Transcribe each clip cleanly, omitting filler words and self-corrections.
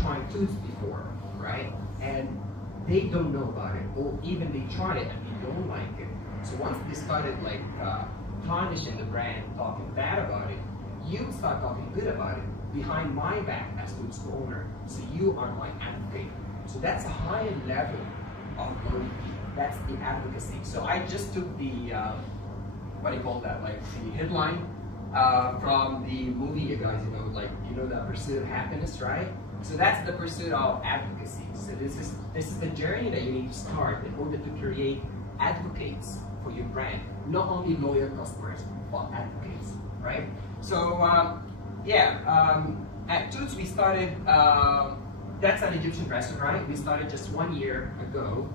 tried Toots before, right? And they don't know about it, or even they tried it and they don't like it. So once they started like tarnishing the brand, talking bad about it, you start talking good about it behind my back as Toots owner. So you are my advocate. So that's a higher level of loyalty. That's the advocacy. So I just took the what do you call that? Like the headline from the movie, you guys. You know the pursuit of happiness, right? So that's the pursuit of advocacy. So this is the journey that you need to start in order to create advocates for your brand. Not only loyal customers, but advocates, right? So at Toots we started. That's an Egyptian restaurant. We started just 1 year ago.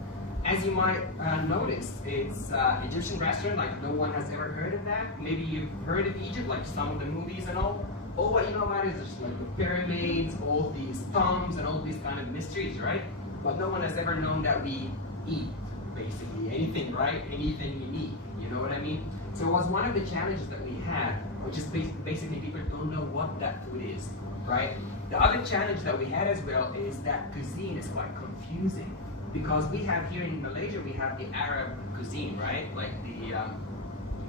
As you might notice, it's Egyptian restaurant, like no one has ever heard of that. Maybe you've heard of Egypt, like some of the movies and all. All what you know about it is just like the pyramids, all these tombs, and all these kind of mysteries, right? But no one has ever known that we eat, basically, anything, right? Anything we eat, you know what I mean? So it was one of the challenges that we had, which is basically people don't know what that food is, right? The other challenge that we had as well is that cuisine is quite confusing. Because we have here in Malaysia, we have the Arab cuisine, right? Like the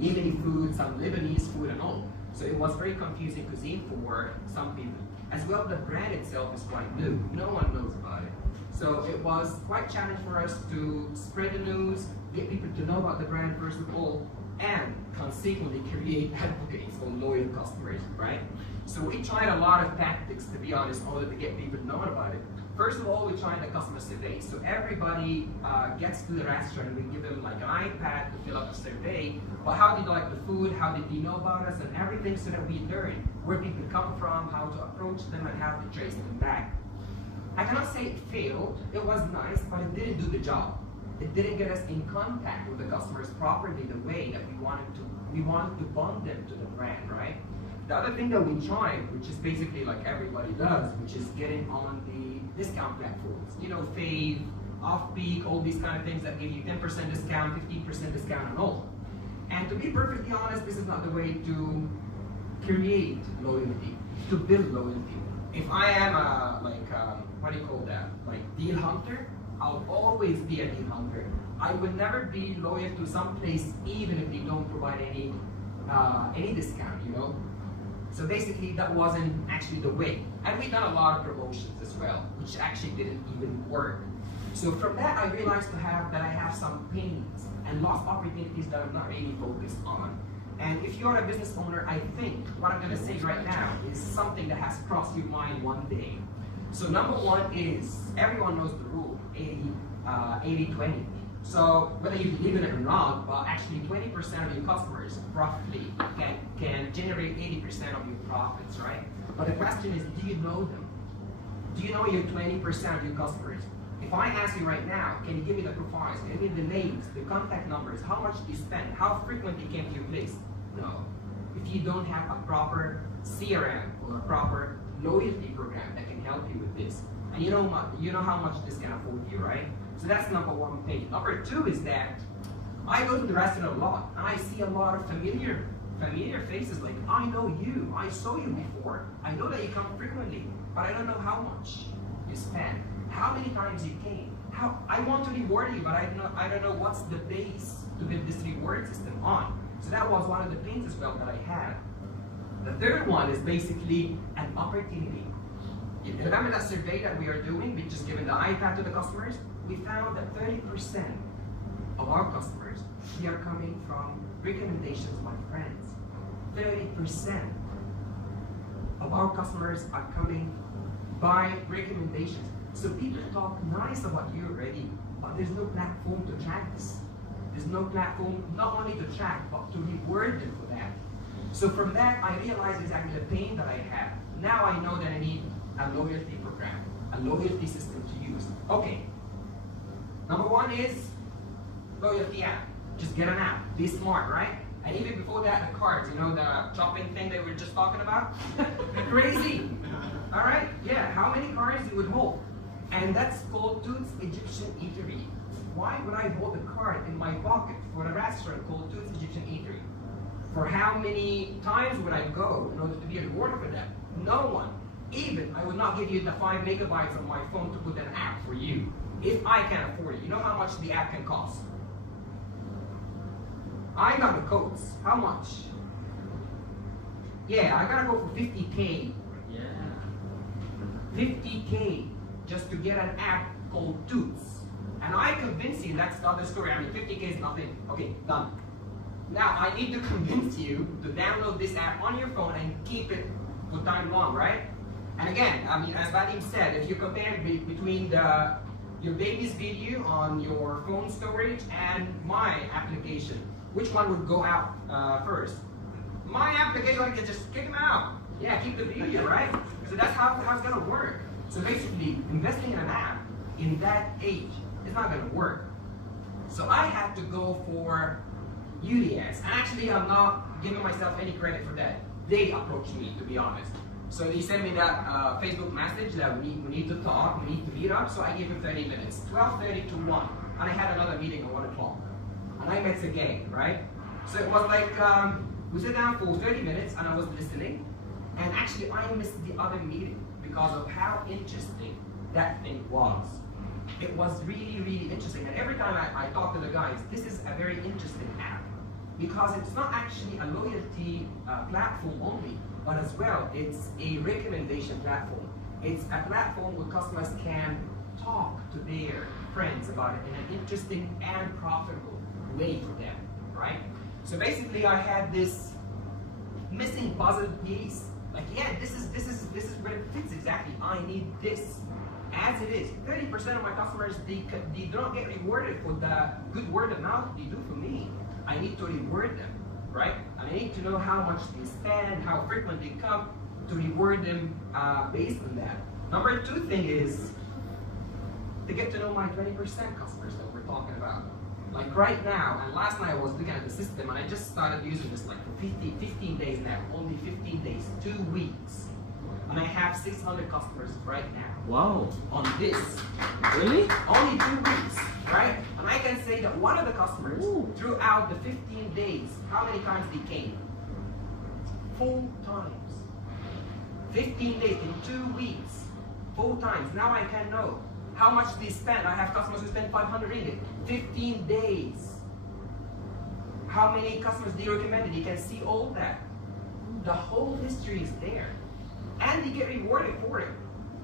Yemeni food, some Lebanese food and all. So it was very confusing cuisine for some people. As well, the brand itself is quite new. No one knows about it. So it was quite challenging for us to spread the news, get people to know about the brand first of all, and consequently create advocates or loyal customers, right? So we tried a lot of tactics, to be honest, in order to get people to know about it. First of all, we tried the customer survey. So everybody gets to the restaurant and we give them like an iPad to fill out a survey. But how did they like the food? How did they know about us and everything, so that we learn where people come from, how to approach them, and how to trace them back. I cannot say it failed. It was nice, but it didn't do the job. It didn't get us in contact with the customers properly the way that we wanted to. We wanted to bond them to the brand, right? The other thing that we tried, which is basically like everybody does, which is getting on the discount platforms. You know, Fave, Off-Peak, all these kind of things that give you 10% discount, 15% discount and all. And to be perfectly honest, this is not the way to create loyalty, to build loyalty. If I am what do you call that? Like deal hunter, I'll always be a deal hunter. I will never be loyal to some place even if they don't provide any discount, you know? So basically that wasn't actually the way. And we've done a lot of promotions as well, which actually didn't even work. So from that I realized that I have some pains and lost opportunities that I'm not really focused on. And if you're a business owner, I think what I'm gonna say right now is something that has crossed your mind one day. So number one is, everyone knows the rule, 80-20. So whether you believe in it or not, but actually 20% of your customers roughly can generate 80% of your profits, right? But the question is, do you know them? Do you know your 20% of your customers? If I ask you right now, can you give me the profiles, can you give me the names, the contact numbers, how much you spend, how frequently you came to your place? No. If you don't have a proper CRM or a proper loyalty program that can help you with this, and you know how much this can afford you, right? So that's number one thing. Number two is that I go to the restaurant a lot and I see a lot of familiar faces. Like, I know you, I saw you before, I know that you come frequently, but I don't know how much you spend, how many times you came. I want to reward you, but I don't know what's the base to build this reward system on. So that was one of the things as well that I had. The third one is basically an opportunity. You remember that survey that we are doing? We just given the iPad to the customers. We found that 30% of our customers, they are coming from recommendations by friends. 30% of our customers are coming by recommendations. So people talk nice about you already, but there's no platform to track this. There's no platform not only to track, but to reward them for that. So from that, I realized exactly the pain that I have. Now I know that I need a loyalty program, a loyalty system to use. Okay. Number one is loyalty app. Just get an app. Be smart, right? And even before that, the cards, you know, the shopping thing that we were just talking about? Crazy. All right? Yeah, how many cards you would hold? And that's called Toots Egyptian Eatery. Why would I hold a card in my pocket for a restaurant called Toots Egyptian Eatery? For how many times would I go in order to be a rewarder for that? No one. Even I would not give you the 5 megabytes on my phone to put an app for you if I can afford it. You know how much the app can cost? I got the codes. How much? Yeah, I gotta go for 50K. Yeah. 50K just to get an app called Toots. And I convince you that's the other story. I mean, 50K is nothing. Okay, done. Now I need to convince you to download this app on your phone and keep it for time long, right? And again, I mean, as Vadim said, if you compare between your baby's video on your phone storage and my application, which one would go out first? My application, I can just kick them out. Yeah, keep the video, right? So that's how it's gonna work. So basically, investing in an app in that age is not gonna work. So I had to go for UDS. And actually, I'm not giving myself any credit for that. They approached me, to be honest. So they sent me that Facebook message that we need to talk, we need to meet up. So I gave him 30 minutes, 12:30 to 1. And I had another meeting at 1 o'clock. And I met again, right? So it was like, we sat down for 30 minutes and I was listening. And actually I missed the other meeting because of how interesting that thing was. It was really, really interesting. And every time I talk to the guys, this is a very interesting app because it's not actually a loyalty platform only, but as well, it's a recommendation platform. It's a platform where customers can talk to their friends about it in an interesting and profitable way for them, right? So basically, I had this missing puzzle piece. Like, yeah, this is where it fits exactly. I need this. As it is, 30% of my customers, they don't get rewarded for the good word of mouth they do for me. I need to reward them, right? I need to know how much they spend, how frequent they come, to reward them based on that. Number 2 thing is to get to know my 20% customers that we're talking about. Like right now, and last night I was looking at the system and I just started using this like for 15 days now, only 15 days, 2 weeks. And I have 600 customers right now. Wow. On this. Really? Only 2 weeks, right? And I can say that one of the customers, throughout the 15 days, how many times they came? 4 times. 15 days in 2 weeks, 4 times. Now I can know how much they spend. I have customers who spend 500 ringgit, 15 days. How many customers they recommended? You can see all that. The whole history is there. And they get rewarded for it.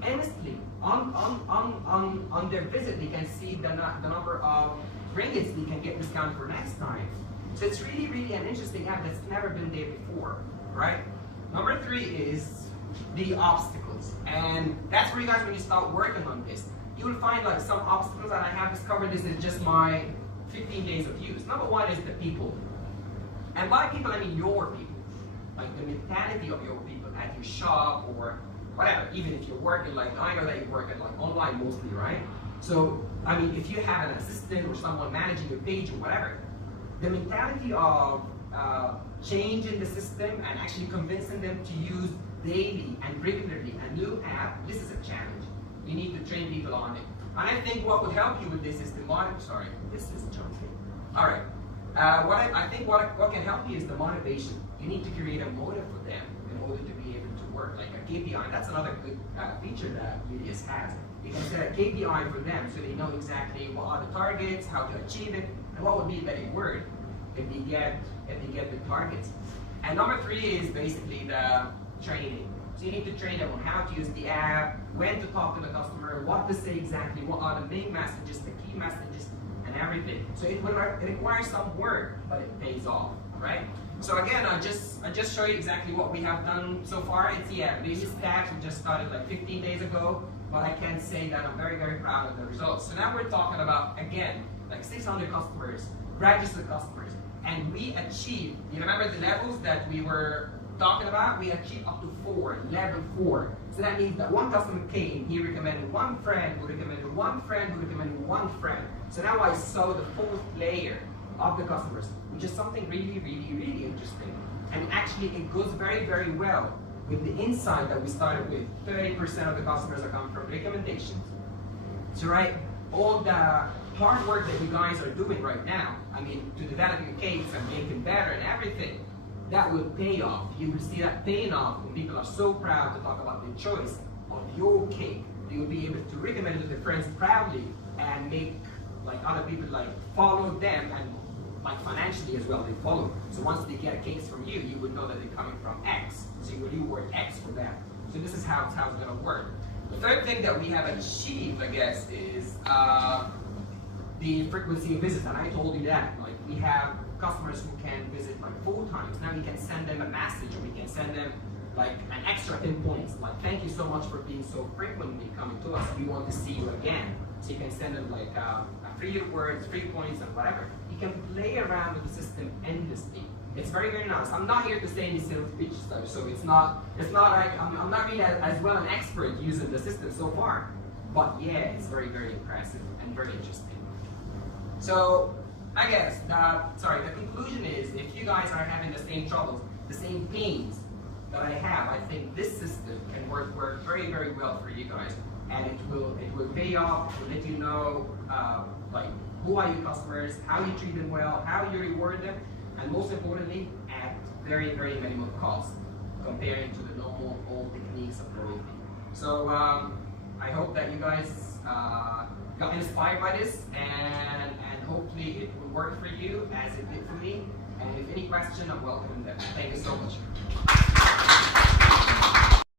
Honestly, on their visit, they can see the number of ringgits they can get discounted for next time. So it's really, really an interesting app that's never been there before, right? Number 3 is the obstacles. And that's where you guys, when you start working on this, you will find like some obstacles, and I have discovered this is just my 15 days of use. Number 1 is the people. And by people, I mean your people. Like the mentality of your people at your shop or whatever, even if you're working, like I know that you work at like online mostly, right? So, I mean, if you have an assistant or someone managing your page or whatever, the mentality of changing the system and actually convincing them to use daily and regularly a new app, this is a challenge. You need to train people on it. And I think what would help you with this is the sorry, this is jumping. All right. I think what can help you is the motivation. You need to create a motive for them in order to be able to work, like a KPI. That's another good feature that UDS has. You can set a KPI for them so they know exactly what are the targets, how to achieve it, and what would be the reward if they get the targets. And number 3 is basically the training. So you need to train them on how to use the app, when to talk to the customer, what to say exactly, what are the main messages, the key messages, and everything. So it requires some work, but it pays off, right? So again, I just show you exactly what we have done so far. It's baby steps. We just started like 15 days ago, but I can say that I'm very, very proud of the results. So now we're talking about, again, like 600 customers, registered customers, and we achieved, you remember the levels that we were talking about? We achieved up to 4, level 4. So that means that one customer came, he recommended one friend, who recommended one friend, who recommended one friend. So now I saw the 4th layer of the customers, which is something really, really, really interesting. And actually it goes very, very well with the insight that we started with. 30% of the customers are coming from recommendations. So right, all the hard work that you guys are doing right now, I mean, to develop your case and make it better and everything, that will pay off. You will see that paying off when people are so proud to talk about their choice of your cake. They will be able to recommend it to their friends proudly and make like other people like follow them, and like financially as well they follow. So once they get cakes from you, you would know that they're coming from X. So you will reward X for that. So this is how it's going to work. The third thing that we have achieved, I guess, is the frequency of visits. And I told you that. Like we have customers who can visit like 4 times. Now we can send them a message, or we can send them like an extra 10 points. Like, thank you so much for being so frequently coming to us. We want to see you again. So you can send them like free rewards, free points, and whatever. You can play around with the system endlessly. It's very, very nice. I'm not here to say any sales pitch stuff, so it's not like I'm not really as well an expert using the system so far. But yeah, it's very, very impressive and very interesting. So I guess the conclusion is, if you guys are having the same troubles, the same pains that I have, I think this system can work very, very well for you guys, and it will pay off. It will let you know like who are your customers, how you treat them well, how you reward them, and most importantly, at very, very minimal cost comparing to the normal old techniques of loyalty. So I hope that you guys got inspired by this, and hopefully it will work for you as it did for me. And if any question, I'm welcoming them. Thank you so much.